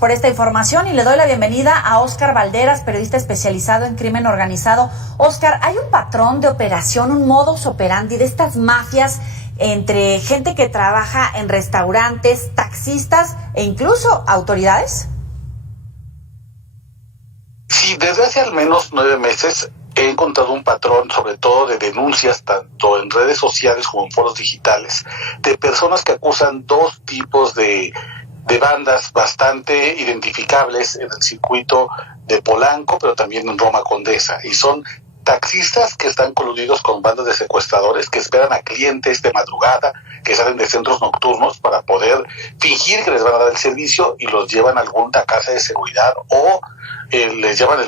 Por esta información y le doy la bienvenida a Óscar Valderas, periodista especializado en crimen organizado. Óscar, ¿hay un patrón de operación, un modus operandi de estas mafias entre gente que trabaja en restaurantes, taxistas e incluso autoridades? Sí, desde hace al menos 9 meses he encontrado un patrón, sobre todo de denuncias, tanto en redes sociales como en foros digitales, de personas que acusan dos tipos de bandas bastante identificables en el circuito de Polanco, pero también en Roma Condesa, y son taxistas que están coludidos con bandas de secuestradores que esperan a clientes de madrugada, que salen de centros nocturnos para poder fingir que les van a dar el servicio y los llevan a alguna casa de seguridad o les llevan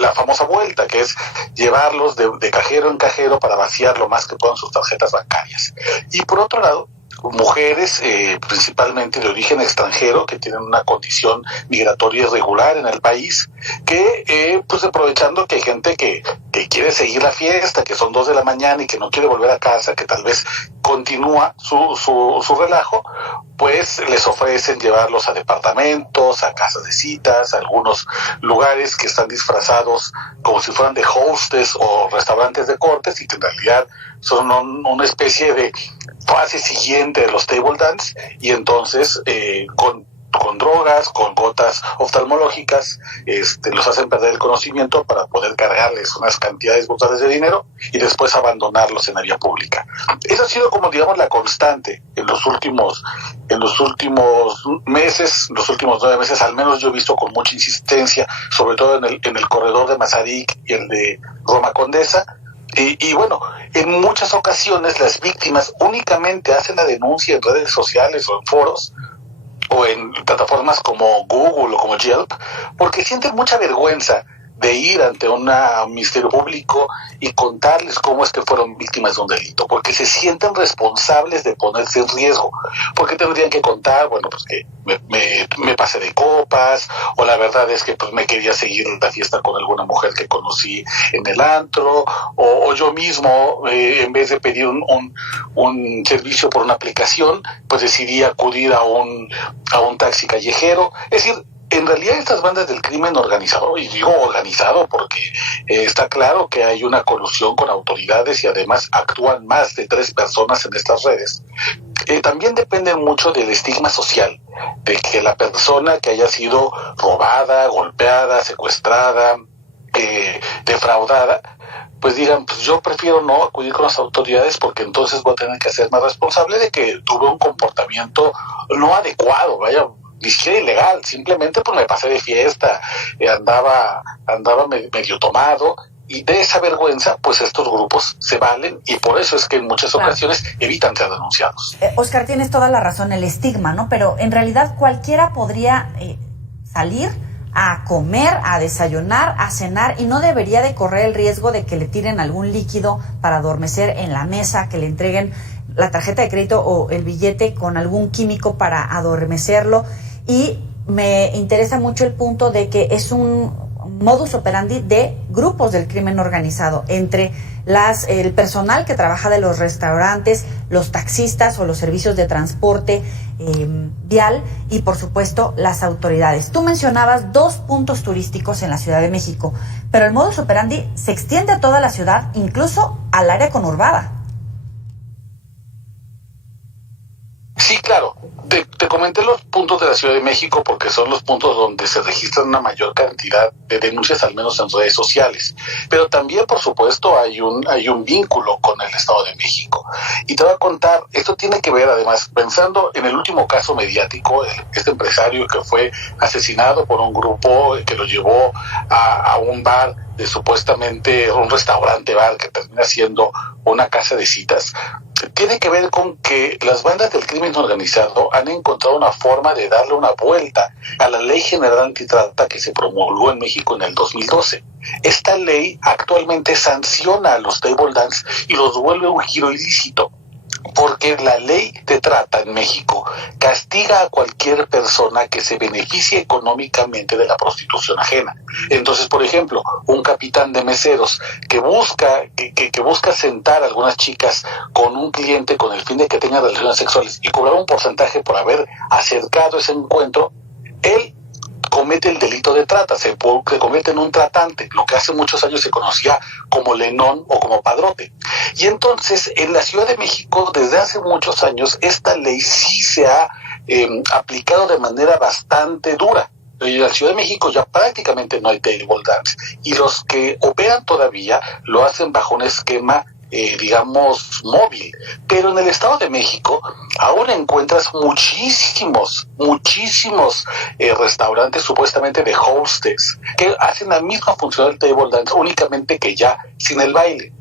la famosa vuelta, que es llevarlos de cajero en cajero para vaciar lo más que puedan sus tarjetas bancarias. Y por otro lado, mujeres principalmente de origen extranjero que tienen una condición migratoria irregular en el país, que pues aprovechando que hay gente que quiere seguir la fiesta, que son 2 de la mañana y que no quiere volver a casa, que tal vez continúa su relajo, pues les ofrecen llevarlos a departamentos, a casas de citas, a algunos lugares que están disfrazados como si fueran de hostess o restaurantes de cortes y que en realidad son una especie de fase siguiente de los table dance, y entonces con drogas, con gotas oftalmológicas, los hacen perder el conocimiento para poder cargarles unas cantidades brutales de dinero y después abandonarlos en la vía pública. Eso ha sido como digamos la constante en los últimos meses, los últimos 9 meses, al menos yo he visto con mucha insistencia, sobre todo en el corredor de Mazarik y el de Roma Condesa. Y bueno, en muchas ocasiones las víctimas únicamente hacen la denuncia en redes sociales o en foros o en plataformas como Google o como Yelp, porque sienten mucha vergüenza de ir ante un ministerio público y contarles cómo es que fueron víctimas de un delito, porque se sienten responsables de ponerse en riesgo, porque tendrían que contar, bueno, pues que me pasé de copas, o la verdad es que pues me quería seguir la fiesta con alguna mujer que conocí en el antro, o yo mismo, en vez de pedir un servicio por una aplicación, pues decidí acudir a un taxi callejero. Es decir, en realidad estas bandas del crimen organizado, y digo organizado porque está claro que hay una colusión con autoridades y además actúan más de 3 personas en estas redes, también dependen mucho del estigma social, de que la persona que haya sido robada, golpeada, secuestrada, defraudada, pues digan, pues yo prefiero no acudir con las autoridades porque entonces voy a tener que ser más responsable de que tuve un comportamiento no adecuado, vaya, ni siquiera ilegal, simplemente pues me pasé de fiesta, andaba medio tomado, y de esa vergüenza pues estos grupos se valen, y por eso es que en muchas ocasiones evitan ser denunciados. Óscar, tienes toda la razón, el estigma, ¿no? Pero en realidad cualquiera podría salir a comer, a desayunar, a cenar, y no debería de correr el riesgo de que le tiren algún líquido para adormecer en la mesa, que le entreguen la tarjeta de crédito o el billete con algún químico para adormecerlo. Y me interesa mucho el punto de que es un modus operandi de grupos del crimen organizado entre el personal que trabaja de los restaurantes, los taxistas o los servicios de transporte vial y por supuesto las autoridades. Tú mencionabas 2 puntos turísticos en la Ciudad de México, pero el modus operandi se extiende a toda la ciudad, incluso al área conurbada. Sí, claro. Te comenté los puntos de la Ciudad de México porque son los puntos donde se registran una mayor cantidad de denuncias, al menos en redes sociales. Pero también, por supuesto, hay un vínculo con el Estado de México. Y te voy a contar, esto tiene que ver, además, pensando en el último caso mediático, este empresario que fue asesinado por un grupo que lo llevó a un bar, de supuestamente un restaurante bar que termina siendo una casa de citas. Tiene que ver con que las bandas del crimen organizado han encontrado una forma de darle una vuelta a la Ley General Antitrata que se promulgó en México en el 2012. Esta ley actualmente sanciona a los table dance y los vuelve un giro ilícito, porque la ley de trata en México castiga a cualquier persona que se beneficie económicamente de la prostitución ajena. Entonces, por ejemplo, un capitán de meseros que busca sentar a algunas chicas con un cliente con el fin de que tengan relaciones sexuales y cobrar un porcentaje por haber acercado ese encuentro, él trata, se convierte en un tratante, lo que hace muchos años se conocía como lenón o como padrote. Y entonces en la Ciudad de México desde hace muchos años esta ley sí se ha aplicado de manera bastante dura. En la Ciudad de México ya prácticamente no hay table dance y los que operan todavía lo hacen bajo un esquema digamos móvil, pero en el Estado de México aún encuentras muchísimos restaurantes supuestamente de hostess que hacen la misma función del table dance, únicamente que ya sin el baile.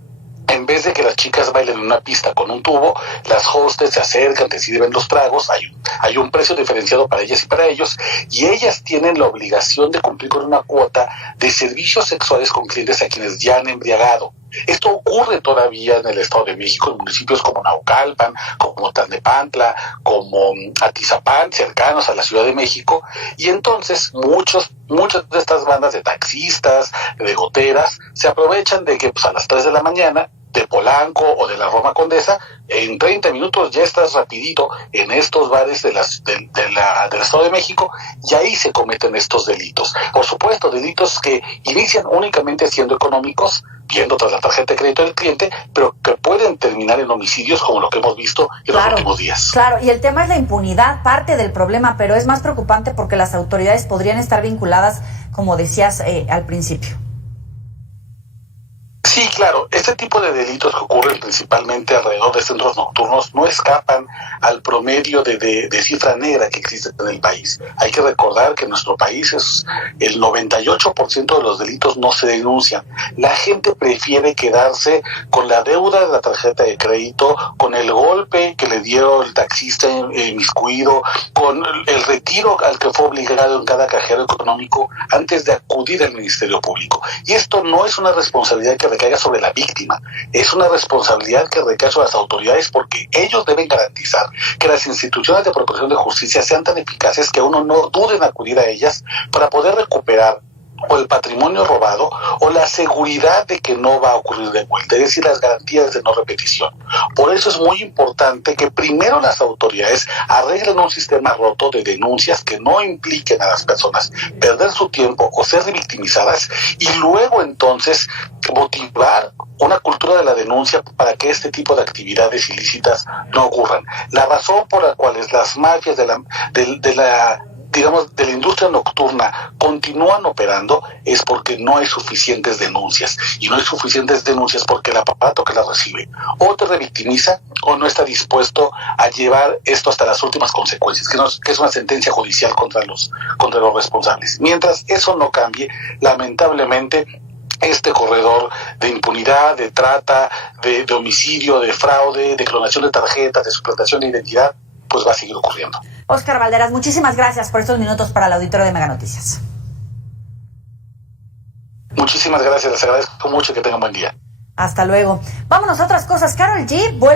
En vez de que las chicas bailen en una pista con un tubo, las hostess se acercan, te sirven los tragos, hay un precio diferenciado para ellas y para ellos, y ellas tienen la obligación de cumplir con una cuota de servicios sexuales con clientes a quienes ya han embriagado. Esto ocurre todavía en el Estado de México, en municipios como Naucalpan, como Tlalnepantla, como Atizapán, cercanos a la Ciudad de México, y entonces muchas de estas bandas de taxistas, de goteras, se aprovechan de que pues, a las 3 de la mañana, de Polanco o de la Roma Condesa, en 30 minutos ya estás rapidito en estos bares del Estado de México y ahí se cometen estos delitos. Por supuesto, delitos que inician únicamente siendo económicos, viendo tras la tarjeta de crédito del cliente, pero que pueden terminar en homicidios como lo que hemos visto en los últimos días. Claro, y el tema es la impunidad, parte del problema, pero es más preocupante porque las autoridades podrían estar vinculadas, como decías al principio. Sí, claro, este tipo de delitos que ocurren principalmente alrededor de centros nocturnos no escapan al promedio de cifra negra que existe en el país. Hay que recordar que en nuestro país el 98% de los delitos no se denuncian. La gente prefiere quedarse con la deuda de la tarjeta de crédito, con el golpe que le dio el taxista inmiscuido, con el retiro al que fue obligado en cada cajero económico antes de acudir al Ministerio Público. Y esto no es una responsabilidad que recaiga sobre la víctima, es una responsabilidad que recae sobre las autoridades porque ellos deben garantizar que las instituciones de procuración de justicia sean tan eficaces que uno no dude en acudir a ellas para poder recuperar o el patrimonio robado o la seguridad de que no va a ocurrir de vuelta, es decir, las garantías de no repetición. Por eso es muy importante que primero las autoridades arreglen un sistema roto de denuncias que no impliquen a las personas perder su tiempo o ser revictimizadas y luego entonces motivar una cultura de la denuncia para que este tipo de actividades ilícitas no ocurran. La razón por la cual las mafias de la industria nocturna continúan operando es porque no hay suficientes denuncias, y no hay suficientes denuncias porque el aparato que las recibe o te revictimiza o no está dispuesto a llevar esto hasta las últimas consecuencias, que es una sentencia judicial contra los responsables. Mientras eso no cambie, lamentablemente este corredor de impunidad, de trata, de homicidio, de fraude, de clonación de tarjetas, de suplantación de identidad, pues va a seguir ocurriendo. Óscar Valderas, muchísimas gracias por estos minutos para el auditorio de Mega Noticias. Muchísimas gracias, les agradezco mucho y que tengan buen día. Hasta luego. Vámonos a otras cosas. Karol G vuelve